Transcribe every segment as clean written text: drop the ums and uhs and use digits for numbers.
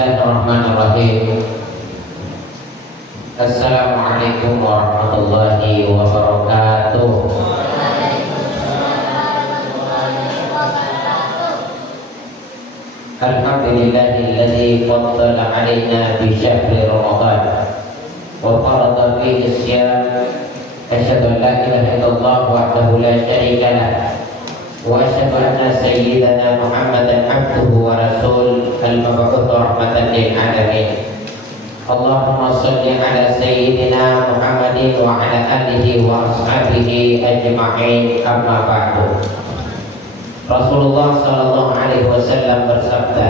Bismillahirrahmanirrahim. Assalamualaikum warahmatullahi wabarakatuh. Alhamdulillahilladzi faddala alaina bi syahri Ramadan wa farada fihi as-siyam. Asyhadu an la ilaha illallah wahdahu la syarika lah wa asyhadu anna sayyidana Muhammadan abduhu wa rasul al-mab'uts rahmatan lil alamin. Allahumma shalli ala sayyidina Muhammadin wa ala alihi wa ashabihi ajma'in, amma ba'du. Rasulullah sallallahu alaihi wasallam bersabda,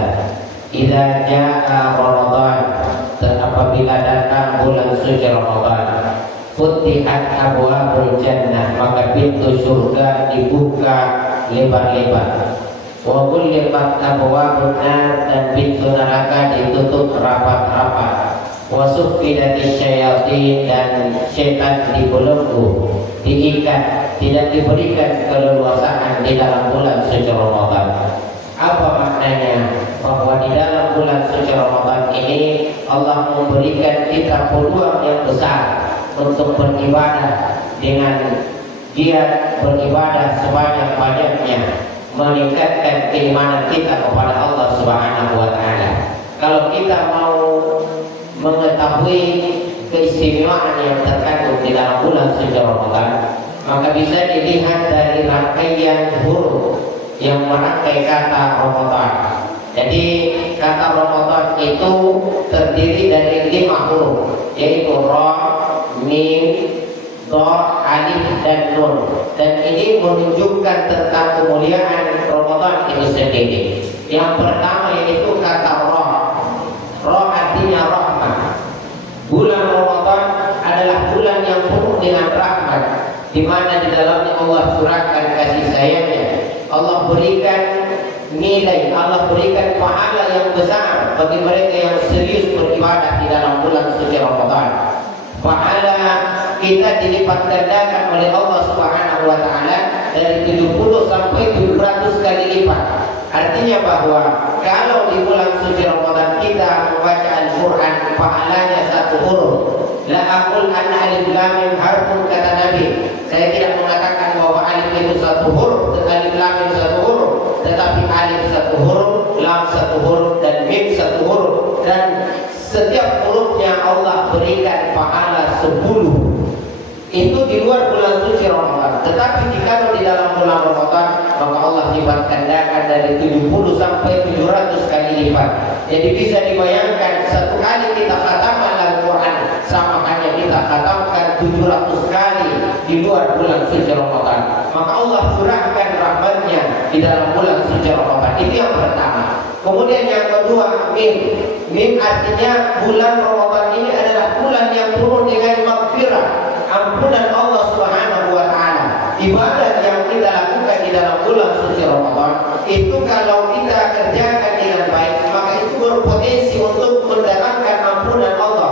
"Idza jaa Ramadan," apabila datang bulan suci Ramadan, "Futihat abwabul jannah," maka pintu surga dibuka lebar-lebar. Wa ghulqat abwabun nar, dan pintu neraka ditutup rapat-rapat. Wa suffidatis syayatin, dan setan dibelenggu, diikat, tidak diberikan keleluasaan di dalam bulan suci Ramadan. Apa maknanya? Bahwa di dalam bulan suci Ramadan ini Allah memberikan kita peluang yang besar untuk beribadah dengan giat beribadah sebanyak-banyaknya, meningkatkan keimanan kita kepada Allah Subhanahu wa taala. Kalau kita mau mengetahui keistimewaan yang terkandung di dalam bulan suci Ramadan, maka bisa dilihat dari rangkaian huruf yang merangkai kata Ramadan. Jadi kata Ramadan itu terdiri dari 5 huruf, yaitu Ra, Mim, Dha, Alif, dan Nun. Dan ini menunjukkan tentang kemuliaan Ramadan itu sendiri. Yang pertama yaitu kata Ra. Ra artinya rahmat. Bulan Ramadan adalah bulan yang penuh dengan rahmat, di mana di dalamnya Allah curahkan kasih sayangnya. Allah berikan nilai, Allah berikan pahala yang besar bagi mereka yang serius beribadah di dalam bulan suci Ramadan. Pahala kita dilipat gandakan oleh Allah Subhanahu wa taala dari 70 sampai 700 kali lipat. Artinya bahwa kalau di bulan suci Ramadan kita membaca Al-Quran, pahalanya 1 huruf. La aqul anna alif lam mim harfun, kata Nabi. Saya tidak mengatakan bahwa alif itu 1 huruf, alif lam mim 1 huruf, tetapi alif 1 huruf, lam 1 huruf, dan mim 1 huruf. Dan setiap hurufnya Allah berikan pahala 10. Itu di luar bulan suci Ramadan. Tetapi jika di dalam bulan Ramadan, maka Allah lipat gandakan dari 70 sampai 700 kali lipat. Jadi bisa dibayangkan, 1 kali kita khatamkan Al-Quran sama hanya kita khatamkan 700 kali di luar bulan suci Ramadan. Maka Allah curahkan rahmatnya di dalam bulan suci Ramadan. Itu yang pertama. Kemudian yang kedua, Mim. Mim artinya bulan Ramadan ini adalah bulan yang penuh dengan maghfirah, ampunan Allah Subhanahu wa taala. Ibadah yang kita lakukan di dalam bulan suci Ramadan itu kalau kita kerjakan dengan baik, maka itu berpotensi untuk mendapatkan ampunan Allah.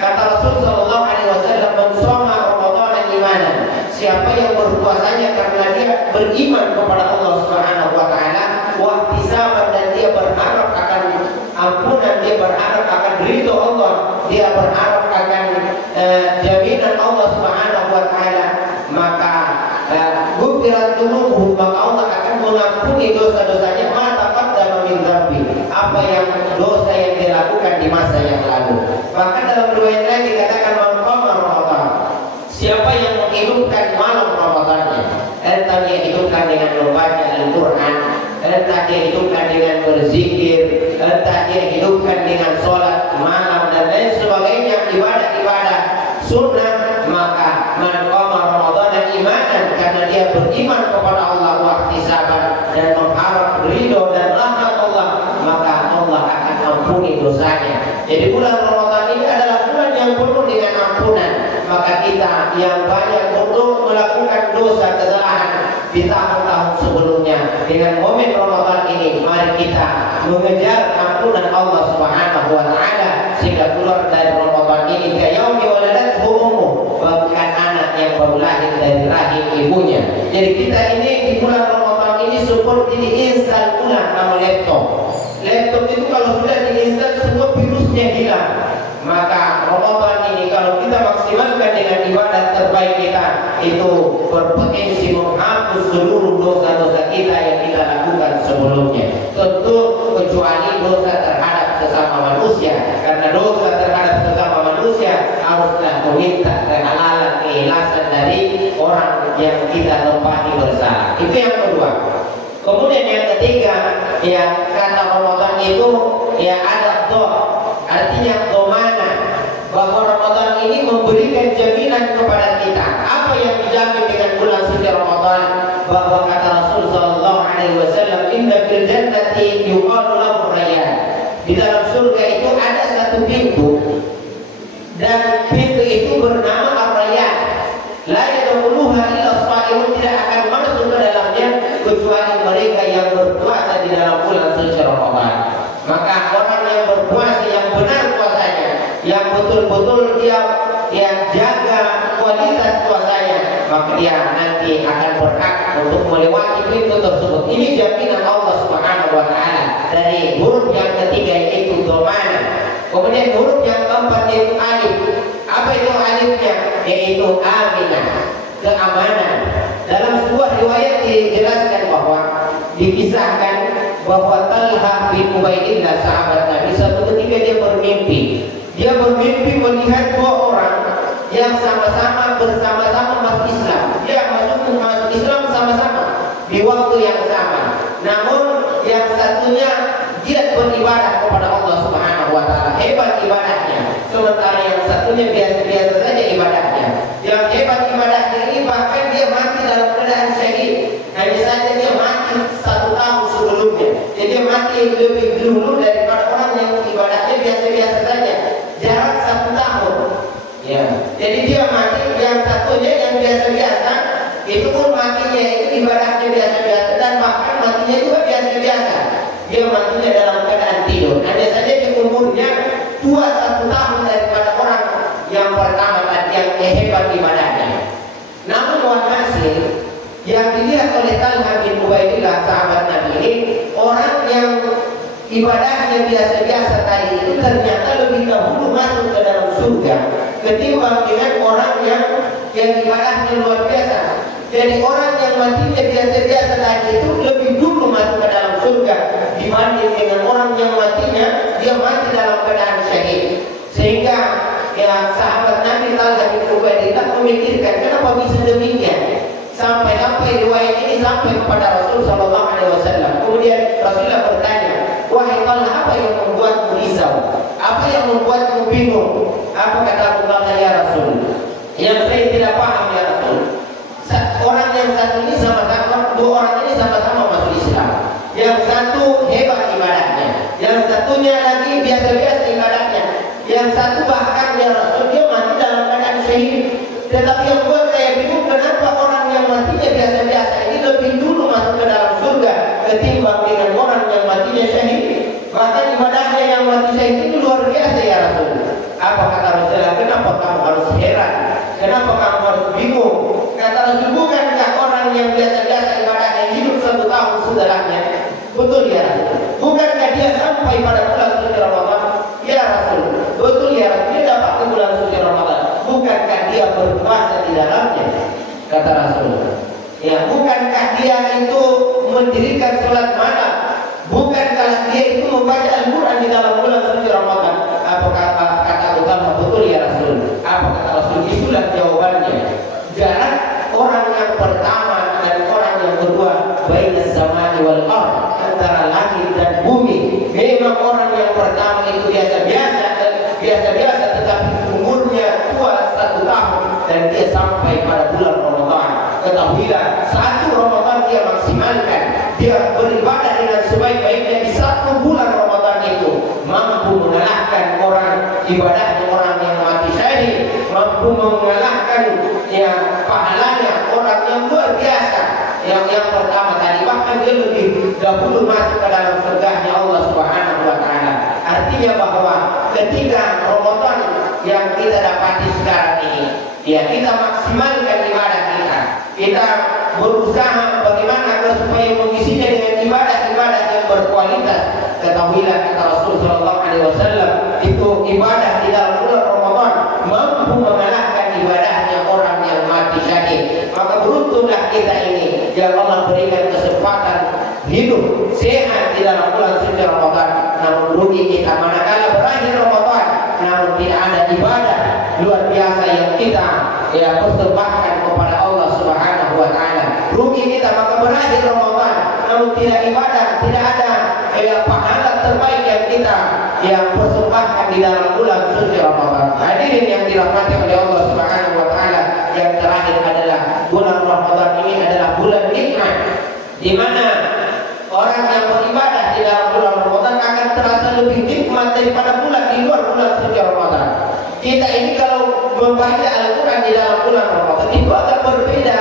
Kata Rasul sallallahu alaihi wasallam, "Man shoma Ramadan imanan," siapa yang berpuasanya karena dia beriman kepada Allah Subhanahu wa taala, wa ihtisaban, dan dia berharap akan ampunan, dia berharap akan ridho Allah, dia berharap akan jaminan Allah Subhanahu wa taala, maka ghufirat dzunubuhu, maka Allah akan mengampuni dosa-dosanya, ma taqaddama min dzambi, apa yang dosa yang dilakukan di masa yang lalu. Maka dalam riwayat lain dikatakan, "Man qama Ramadan," siapa yang menghidupkan malam Ramadannya, entah dia hidupkan dengan membaca Al-Quran, entah dia hidupkan dengan berzikir, entah dia hidupkan dengan sholat malam dan lain sebagainya, ibadah-ibadah sunnah, maka man qama Ramadan imanan, karena dia beriman kepada Allah, wa ihtisaban, dan mengharap ridho dan rahmat Allah, maka Allah akan ampuni dosanya. Jadi bulan Ramadan ini adalah bulan yang penuh dengan ampunan. Maka kita yang banyak untuk melakukan dosa kesalahan di tahun-tahun sebelumnya, dengan momen Ramadan ini, mari kita mengejar ampunan Allah Subhanahu wa taala sehingga keluar dari Ramadan ini ke yaumi waladathu ummuh, bahkan anak yang baru lahir dari rahim ibunya. Jadi kita ini di bulan Ramadan ini seperti diinstal ulang nama laptop. Laptop itu kalau sudah diinstal Islam. Maka Ramadan ini kalau kita maksimalkan dengan ibadah terbaik kita, itu berpotensi menghapus seluruh dosa-dosa kita yang kita lakukan sebelumnya. Tentu kecuali dosa terhadap sesama manusia, karena dosa terhadap sesama manusia haruslah meminta kehalalan, keikhlasan dari orang yang kita tempati bersalah. Itu yang kedua. Kemudian yang ketiga, ya kata Ramadan itu ya ada artinya domana, bahwa Ramadan ini memberikan jaminan kepada kita. Apa yang dijamin dengan bulan suci Ramadan? Bahwa kata Rasul sallallahu alaihi wasallam, inna fil jannati yuqalu lahu rayyan. Di dalam surga itu ada satu pintu, dan pintu itu bernama Ar-Rayyan. La yadkhuluha illa as-sha'imun, tidak akan masuk ke dalamnya kecuali mereka yang berpuasa di dalam bulan suci Ramadan. Maka orang yang berpuasa, yang benar puasanya, yang betul-betul dia yang jaga kualitas puasanya, maka dia nanti akan berhak untuk melewati pintu tersebut. Ini jaminan Allah Subhanahu wa Ta'ala. Dari huruf yang ketiga yaitu domana. Kemudian huruf yang keempat yaitu alif. Apa itu alifnya? Yaitu aminah, keamanan. Dalam sebuah riwayat dijelaskan bahwa dikisahkan bahwa Talha bin Ubaidillah, sahabat Nabi, suatu ketika dia bermimpi. Dia bermimpi melihat dua orang yang sama-sama bersama-sama masuk Islam. Dia masuk Islam sama-sama di waktu yang sama. Namun yang satunya giat beribadah kepada Allah Subhanahu wa Ta'ala, hebat ibadahnya. Sementara yang satunya biasa-biasa saja ibadahnya. Yang hebat ibadahnya ini bahkan dia mati dalam keadaan syahid. Hanya saja dia mati 1 tahun sebelumnya. Jadi dia mati lebih dulu daripada orang yang ibadahnya biasa-biasa saja. Jarak 1 tahun. Ya. Jadi dia mati, yang satunya yang biasa-biasa, itu pun matinya itu ibadahnya biasa-biasa, dan bahkan matinya juga biasa-biasa. Dia matinya dalam keadaan tidur. Hanya saja di umurnya tua 1 tahun daripada orang yang pertama tadi yang hebat ibadahnya. Namun walhasil yang dilihat oleh Talha bin Ubaidillah, sahabat Nabi ini, orang yang ibadahnya biasa-biasa tadi itu ternyata lebih dahulu masuk ke dalam surga ketimbang dengan orang yang ibadahnya luar biasa. Jadi orang yang matinya biasa-biasa tadi itu lebih dulu masuk ke dalam surga dibanding dengan orang yang matinya dia mati dalam keadaan syahid. Sehingga ya sahabat Nabi Talha bin Ubaidillah memikirkan kenapa bisa demikian. Sampai riwayat ini sampai kepada Rasul sallallahu alaihi wasallam. Kemudian Rasulullah bertanya, "Wahai Talha, apa yang membuatmu risau? Apa yang membuatmu bingung?" Apa kata Talha, "Ya Rasul, yang saya tidak paham ya Rasul. Orang yang satu ini sama-sama, dua orang ini sama-sama masuk Islam. Yang satu hebat ibadahnya, yang satunya lagi biasa-biasa ibadahnya. Yang satu bahkan ya Rasul dia mati dalam keadaan syahid. Tetapi yang buat saya bingung, kenapa orang yang matinya biasa-biasa ini lebih dulu masuk ke dalam surga ketimbang dengan orang yang matinya syahid. Bahkan ibadahnya yang mati syahid itu luar biasa ya Rasul." Apa kata Rasulullah? "Kenapa kamu harus heran? Kenapa kamu harus bingung?" Kata Rasul, "Bukankah orang yang biasa-biasa ibadahnya hidup 1 tahun setelahnya?" "Betul ya Rasul." "Bukankah dia sampai pada bulan suci Ramadan?" "Ya Rasul." "Betul ya Rasul, dia dapat ke bulan suci Ramadan." "Bukankah dia berpuasa di dalamnya?" Kata Rasul. "Ya, bukankah dia itu mendirikan sholat malam? Bukankah dia itu membaca Al-Quran di dalam bulan suci Ramadan?" Apa kata utama? "Betul ya Rasul." Apa kata Rasul? "Itulah jawabannya. Jarak orang yang pertama dan orang yang kedua bainas samai wal ardh, antara langit dan bumi. Memang orang yang pertama itu biasa-biasa tetapi umurnya tua 1 tahun dan dia sampai pada bulan Ramadan. Ketahuilah, 1 Ramadan dia maksimalkan, dia beribadah dengan sebaik-baiknya di 1 bulan Ramadan itu mampu mengalahkan orang ibadahnya orang yang mati syahid, mampu mengalahkan ya pahalanya orang yang luar biasa yang pertama tadi, bahkan dia lebih dahulu masuk ke dalam surganya Allah Subhanahu wa Ta'ala. Artinya bahwa ketika Ramadan yang kita dapati sekarang ini, ya kita maksimalkan ibadah kita berusaha bagaimana agar supaya mengisinya dengan ibadah-ibadah yang berkualitas. Ketahuilah kata Rasul sallallahu alaihi wasallam, itu ibadah di dalam bulan Ramadan mampu mengalahkan ibadahnya orang yang mati syahid, maka beruntunglah kita ini yang Allah berikan kesempatan hidup sehat di dalam bulan suci Ramadan. Namun rugi kita manakala berakhir Ramadan namun tidak ada ibadah luar biasa yang kita persembahkan kepada Allah Subhanahu wa taala. Rugi kita maka berakhir Ramadan namun tidak ibadah, tidak ada pahala terbaik yang kita persembahkan di dalam bulan suci Ramadan. Hadirin yang dirahmati oleh Allah Subhanahu wa taala, yang terakhir adalah bulan Ramadan ini adalah bulan nikmat, di mana orang yang beribadah di dalam bulan Ramadan akan terasa lebih nikmat daripada bulan di luar bulan suci Ramadan. Kita ini kalau membaca Al-Quran di dalam bulan Ramadan itu akan berbeda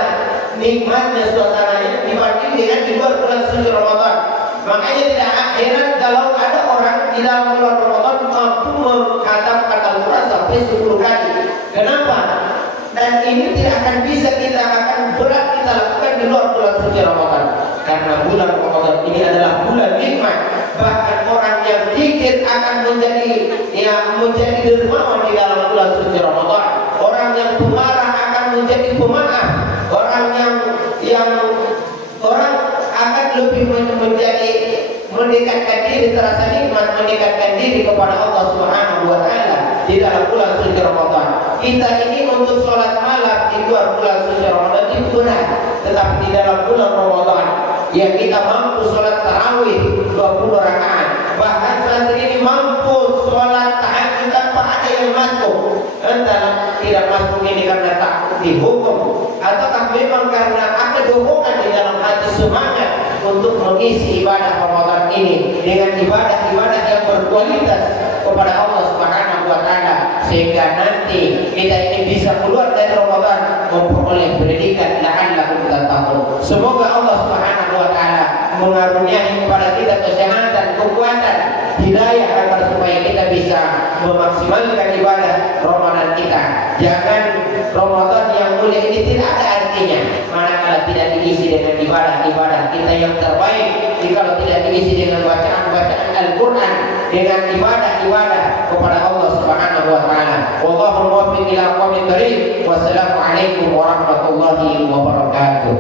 nikmatnya suasananya dibanding dengan di luar bulan suci Ramadan. Makanya tidak heran kalau ada orang di dalam bulan Ramadan mampu menghatamkan Al-Quran sampai 10 kali. Kenapa? Dan ini tidak akan bisa kita akan berat kita lakukan di luar bulan suci Ramadan. Karena bulan Ramadan ini adalah bulan nikmat. Bahkan orang yang zikir akan menjadi dermawan di dalam bulan suci Ramadan. Orang yang pemarah akan menjadi pemaaf. Orang orang akan lebih menjadi mendekatkan diri, terasa nikmat mendekatkan diri kepada Allah Subhanahu wa taala di dalam bulan suci Ramadan. Kita ini untuk sholat malam di luar bulan suci Ramadan itu berat, tetapi di dalam bulan Ramadan yang kita mampu sholat tarawih 20 rakaat, bahkan saat ini mampu sholat tahajud tanpa ada yang masuk. Entah tidak masuk ini karena takut dihukum ataukah memang karena ada dorongan di dalam hati semangat untuk mengisi ibadah Ramadan ini dengan ibadah-ibadah yang berkualitas kepada Allah Subhanahu wa taala, sehingga nanti kita ini bisa keluar dari Ramadan memperoleh predikat la'allakum tattaqun. Semoga Allah Subhanahu wa taala mengaruniai kepada kita kesehatan, kekuatan, hidayah agar supaya kita bisa memaksimalkan ibadah Ramadan kita. Jangan Ramadan yang mulia ini tidak ada artinya manakala tidak diisi dengan ibadah-ibadah kita yang terbaik, jika tidak diisi dengan bacaan-bacaan Al-Quran, dengan ibadah-ibadah kepada Allah Subhanahu wa taala. Wallahu muwaffiq ila aqwamit thariq. Wassalamu alaikum warahmatullahi wabarakatuh.